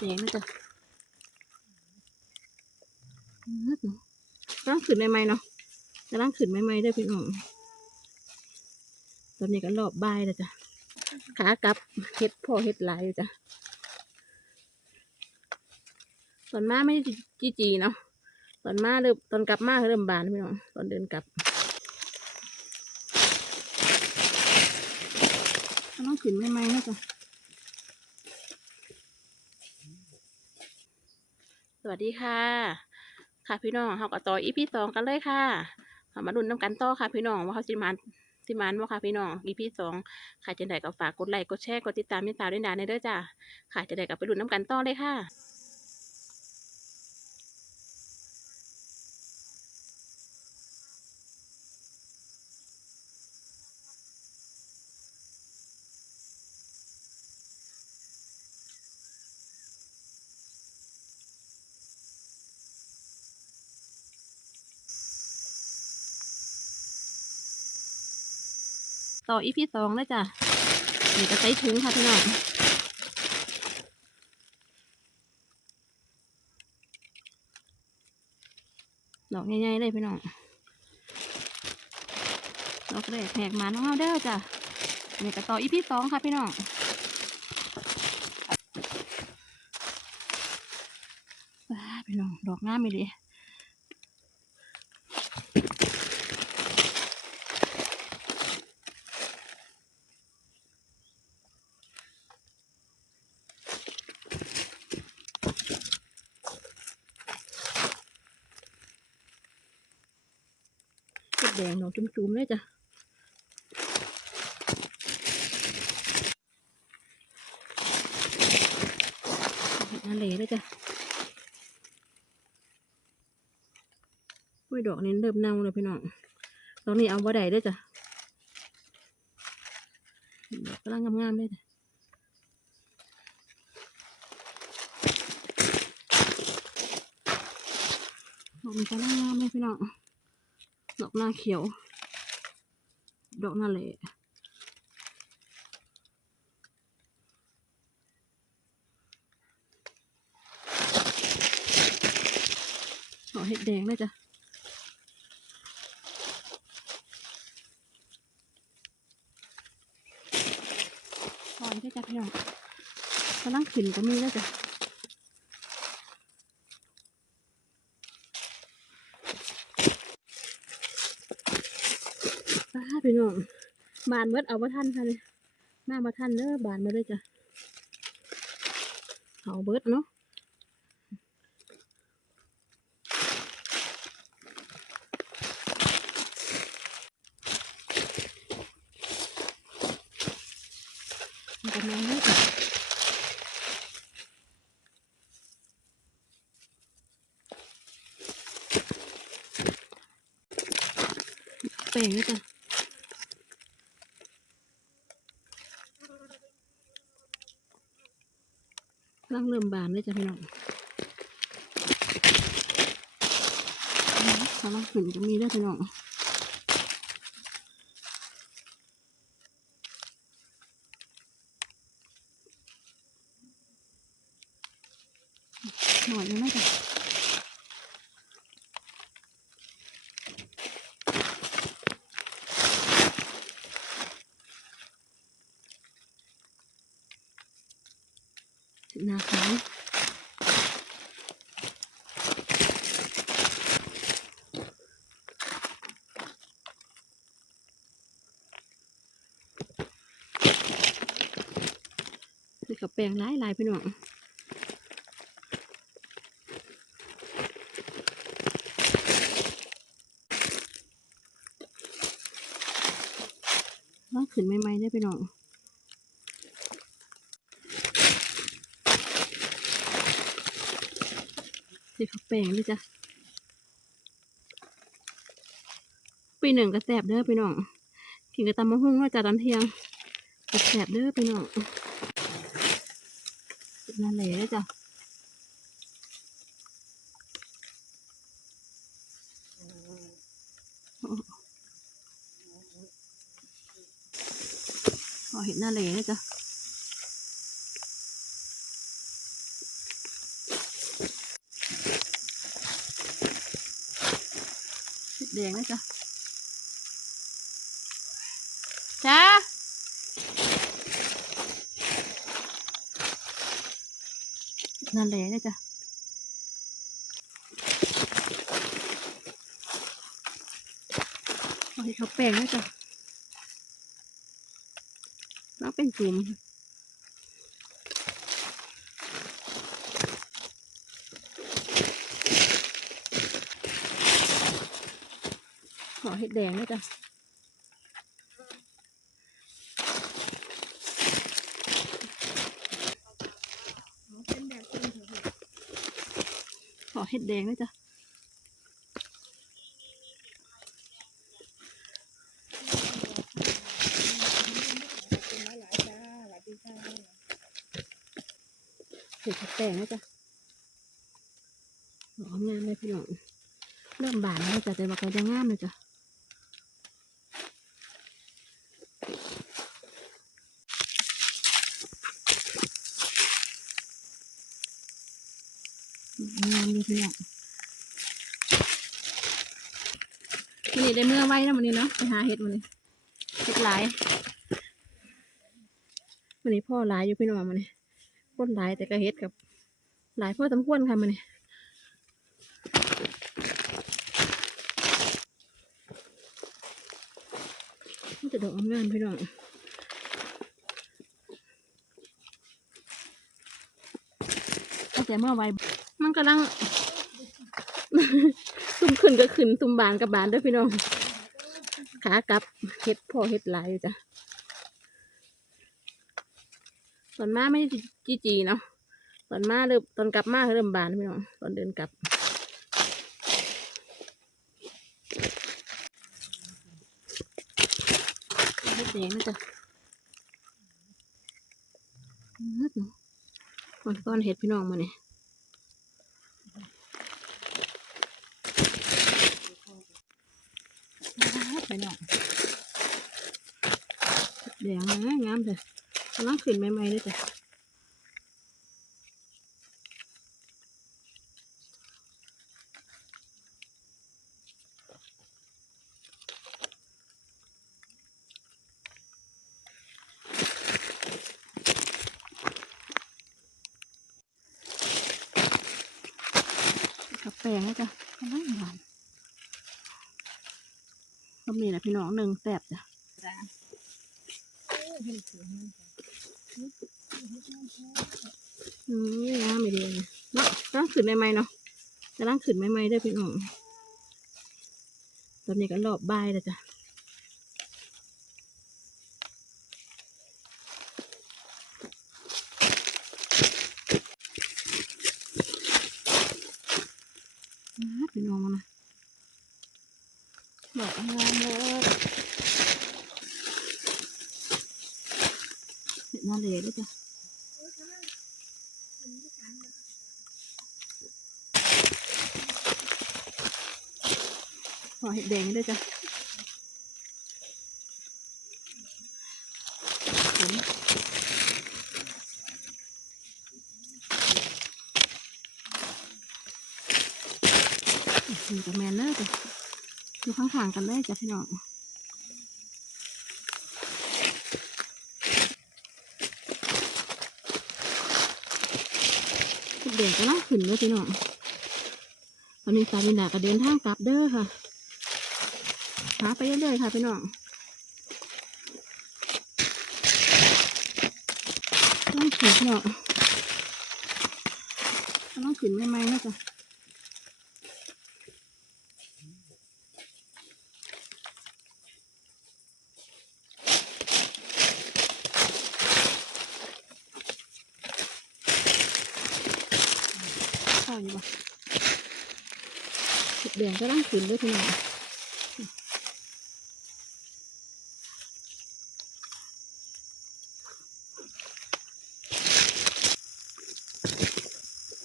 แดงนะจ๊ะอื้อหือกำลังขึ้นใหม่ๆเนาะกำลังขึ้นใหม่ๆเด้พี่น้องตอนนี้ก็รอบบ่ายแล้วจ้ะขากลับเฮ็ดพ่อเฮ็ดหลายอยู่จ้ะตอนมาไม่ได้จีจีเนาะตอนมาเริ่มตอนกลับมาเริ่มบานพี่น้องตอนเดินกลับกำลังขึ้นใหม่ๆนะจ๊ะ วัสดีค่ะ ค่ะพี่น้องเขาก็ต่ออีพีสองกันเลยค่ะเอามาดุนน้ำกันต่อค่ะพี่น้องว่าเขาสิมานสิมานว่าค่ะพี่น้องอีพีสองค่ะจะได้ก็ฝากกดไลค์กดแชร์กดติดตามมิสาวด้วยนะในเด้อจ้าค่ะจะได้ก็ไปดุนน้ำกันต่อเลยค่ะ ต่ออีพีสองเลยจ้ะนี่ก็ใส่ถุงค่ะพี่น้องดอกใหญ่ๆเลยพี่น้องดอกแรกแหกมาน้องเอาเด้อจ้ะนี่ก็ต่ออีพีสองค่ะพี่น้องว้าพี่น้องดอกงามไปเลย ดแดงดอกจุ่มๆเลยจ้ะเห็นาเหลเลยจ้ะอุ้ยดอกนี้เริ่มเน่าเลยพี่น้อง ดอกนี้เอาบ่ได้เด้วยจ้ะดอกกำลังงามๆเลยจ้ะดอกนี้กำลังงามเลยพี่น้อง ดอกหน้าเขียว ดอกหน้าเหละดอเห็ดแดงเลยจ้ะถอนด้วยจ้ะพี่น้องกำลังขึ้นก็มีแล้วจ้ะ พี่น้องบานเบิดเอาบ่ทันค่ะเลยมาบ่ทันเด้อบานมาเลยจ้ะเอาเบิดเนาะมันจะมาเยอะจ้ะแป้งนี่จ้ะ ร่างเริ่มบานเลยจ้ะพี่น้องถ้าเราขึ้นก็มีด้วยพี่น้องหน่อยยังไม่จ้ะ น้าขาวนี่กับแปลงหลายลายๆพี่น้องต้องขึ้นใหม่ๆได้อพี่น้อง สีขาวแป้งด้วยจ้ะปีหนึ่งก็แสบเด้อพี่น้องกินกับตำมะฮุ่งว่าจะตอนเที่ยงก็แสบเด้อพี่น้องนั่นเลยด้อจ้ะพอเห็นหน้าเลยเด้อจ้ะ แดงนะจ๊ะจ้านั่นแหละนะจ๊ะเอาให้เขาแป้งนะจ๊ะแล้วเป็นจุ่ม เห็ดแดงนะจ๊ะขอเห็ดแดงนะจ๊ะเห็ดแป้งนะจ๊ะหอมงามเลยพี่น้องเริ่มบานแล้วจ้ะแต่ว่าก็ยังงามเลยจ้ะงามเลย พี่น้องวันนี้ได้เมื่อไว้นะวันนี้เนาะไปหาเห็ดวันนี้เห็ดหลายวันนี้พ่อหลายอยู่พี่น้องวันนี้คนหลายแต่ก็เฮ็ดกับหลายพ่อสมควรค่ะมันนี่มันจะดอกงามพี่น้องตั้งแต่เมื่อไวมันกำลัง ซุ่มขึ้นก็ขึ้นซุ่มบานกับบานด้วยพี่น้องขากลับเฮ็ดพ่อเฮ็ดหลายอยู่จ้ะส่วนมาไม่จีจีเนาะตอนมาเริ่มตอนกลับมาเริ่มบานพี่น้องตอนเดินกลับเฮ็ดแดงนะจ๊ะเฮ็ดเนาะตอนก้อนเห็ดพี่น้องมาเนี่ย ไปน้องแดงนะงามเลยกำลังขึ้นใหม่ๆเลยจ้ะกับแปลงนะจ๊ะกำลังหวาน ก็มีแหละพี่น้องหนึ่งแสบจ้ะอืมนี่งาไม่ดีเลยเนาะกำลังขึ้นใหม่ๆเนาะกำลังขึ้นใหม่ๆเด้พี่น้องตอนนี้ก็รอบบายแล้วจ้ะพี่น้องมานะ ดอกงามเลยเห็ดนาเลยด้วยจ้ะขอเห็ดแดงด้วยจ้ะมีกับแมนเลยจ้ะ อยู่ข้างๆกันเลยจ้ะพี่น้องเห็ดแดก็น่าขึ้นเลยพี่น้องตอนนี้สาวินดาก็เดินทางกลับเด้อค่ะ หาไปเรื่อยๆค่ะพี่น้องต้องขืนเนาะต้องขืนไม่ไหมนะจ๊ะ อยู่บ่เดืองก็ต้องขืนด้วยพี่น้อง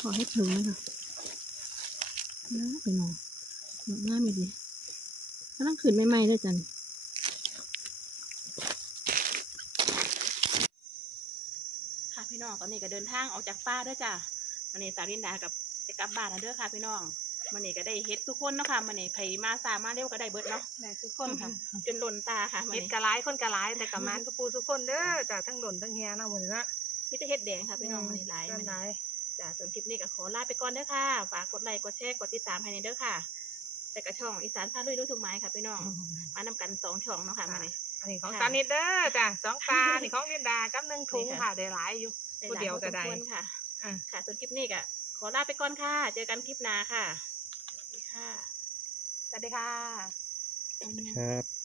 ขอให้ถึงนะคะนะไปนอนหน้าไม่ดีก็ต้องขึ้นใหม่ๆด้วยจันค่ะพี่น้องตอนนี้ก็เดินทางออกจากป่าด้วยจ้ะวันนี้สาวินดากับ จะกลับบ้านแล้วเด้อค่ะพี่น้องมันนี่ก็ได้เฮ็ดทุกคนเนาะค่ะมันนี่ไผมาสามาเร็วก็ได้เบิดเนาะได้ทุกคนค่ะจนหล่นตาค่ะมันเฮ็ดนี่กะหลายคนกะหลายแต่กะมานทุกปูทุกคนเด้อจ้ะทั้งหล่นทั้งเฮียเนาะมื้อนี้นะมีแต่เฮ็ดแดงค่ะพี่น้องมันนี่หลายเพิ่มันนหลาย จ้ะส่วนคลิปนี้ก็ขอลาไปก่อนเด้อค่ะ ฝากกดไลค์ กดแชร์ กดติดตามให้ในเด้อค่ะ แต่กระช่องอีสานพาลุยรู้ทุกไม้ค่ะพี่น้อง มานำกันสองช่องเนาะค่ะมันนี่อันนี้ของค่ะ ตานิดเด้อจ้ะสองปลาอันนี้ของลินดากับหนึ่งถุงนี่ค่ะค่ะได้หลายอยู่ ผู้เดียวก็ได้ หลาพอสมควรค่ะ อะ ค่ะส่วนคลิปนี้ก็ ขอลาไปก่อนค่ะ เจอกันคลิปหน้าค่ะ สวัสดีค่ะ สวัสดีค่ะ ครับ